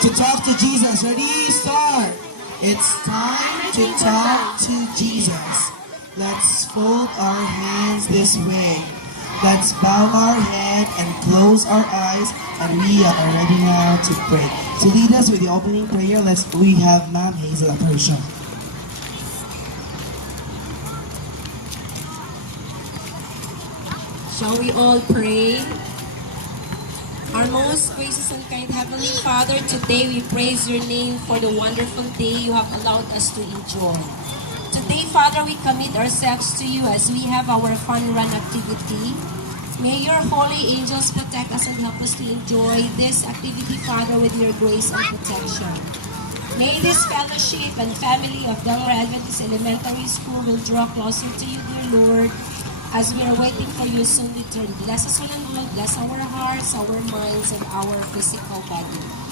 to talk to Jesus. Ready? Start. It's time to talk to Jesus. Let's fold our hands this way. Let's bow our head and close our eyes, and we are ready now to pray. To lead us with the opening prayer, we have Ma'am Hazel Apercia. Shall we all pray? Our most gracious and kind Heavenly Father, today we praise your name for the wonderful day you have allowed us to enjoy. Today, Father, we commit ourselves to you as we have our fun run activity. May your holy angels protect us and help us to enjoy this activity, Father, with your grace and protection. May this fellowship and family of Dangra Adventist Elementary School will draw closer to you, dear Lord, as we are waiting for your soon return. Bless us all and all. Bless our hearts, our minds, and our physical body.